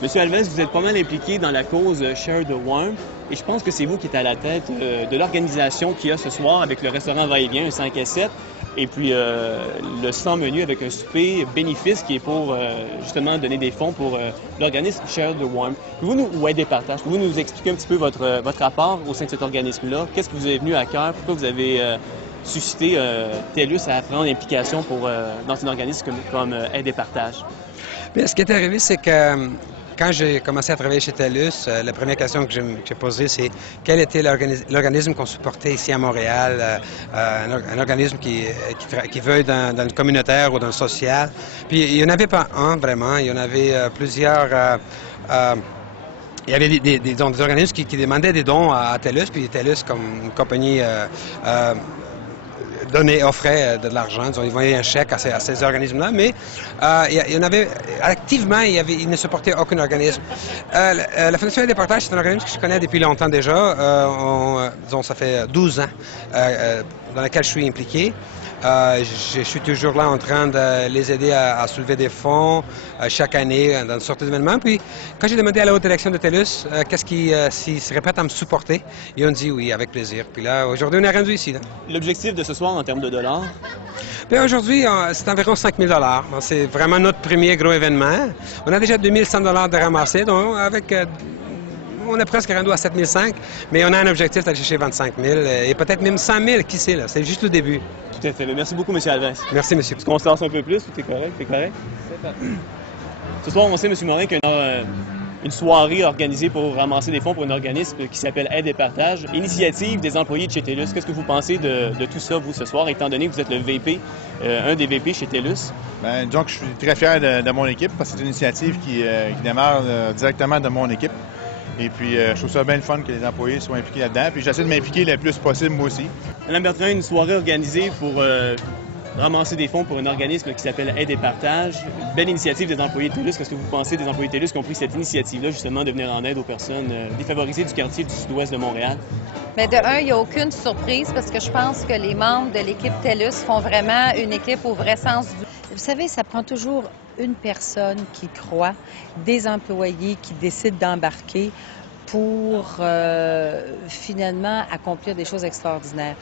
Monsieur Alves, vous êtes pas mal impliqué dans la cause Share the Warmth et je pense que c'est vous qui êtes à la tête de l'organisation qu'il y a ce soir avec le restaurant Va-et-Vient, un 5 à 7, et puis le 100 menu avec un souper bénéfice qui est pour justement donner des fonds pour l'organisme Share the Warmth. Pouvez-vous nous, ou aider partage, pouvez-vous nous expliquer un petit peu votre rapport au sein de cet organisme-là? Qu'est-ce qui vous est venu à cœur? Pourquoi vous avez suscité TELUS à prendre l'implication dans un organisme comme Aide et Partage? Bien, ce qui est arrivé, c'est que quand j'ai commencé à travailler chez TELUS, la première question que j'ai posée, c'est quel était l'organisme qu'on supportait ici à Montréal, un organisme qui veut dans le communautaire ou dans le social. Puis il n'y en avait pas un vraiment, il y en avait plusieurs. Il y avait des organismes qui demandaient des dons à TELUS, puis TELUS, comme une compagnie, offrait de l'argent, ils envoyaient un chèque à ces organismes-là, mais il y en avait, activement, il ne supportait aucun organisme. La Fondation des Partages, c'est un organisme que je connais depuis longtemps déjà, disons, ça fait 12 ans dans lequel je suis impliqué. Je suis toujours là en train de les aider à soulever des fonds chaque année dans une sorte d'événement. Puis, quand j'ai demandé à la haute direction de TELUS s'ils seraient prêts à me supporter, ils ont dit oui, avec plaisir. Puis là, aujourd'hui, on est rendu ici. L'objectif de ce soir en termes de dollars? Bien, aujourd'hui, c'est environ 5 000 $. C'est vraiment notre premier gros événement. On a déjà 2 100 $ de ramassés, donc on est presque rendu à 7 500, mais on a un objectif d'aller chercher 25 000 et peut-être même 100 000, qui sait, là. C'est juste le début. Tout à fait. Merci beaucoup, M. Alves. Merci, monsieur. Est-ce qu'on se lance un peu plus ou t'es correct? T'es correct? C'est parti. Ce soir, on sait, M. Morin, qu'il y a une soirée organisée pour ramasser des fonds pour un organisme qui s'appelle Aide et Partage, initiative des employés de chez TELUS. Qu'est-ce que vous pensez de tout ça, vous, ce soir, étant donné que vous êtes le VP, un des VP chez TELUS? Bien, disons que je suis très fier de mon équipe parce que c'est une initiative qui démarre directement de mon équipe. Et puis, je trouve ça bien le fun que les employés soient impliqués là-dedans. Puis, j'essaie de m'impliquer le plus possible, moi aussi. Madame Bertrand, une soirée organisée pour ramasser des fonds pour un organisme qui s'appelle Aide et Partage. Belle initiative des employés de TELUS. Qu'est-ce que vous pensez des employés de TELUS qui ont pris cette initiative-là, justement, de venir en aide aux personnes défavorisées du quartier du sud-ouest de Montréal? Bien, de un, il n'y a aucune surprise parce que je pense que les membres de l'équipe TELUS font vraiment une équipe au vrai sens du... Vous savez, ça prend toujours une personne qui croit, des employés qui décident d'embarquer pour finalement accomplir des choses extraordinaires.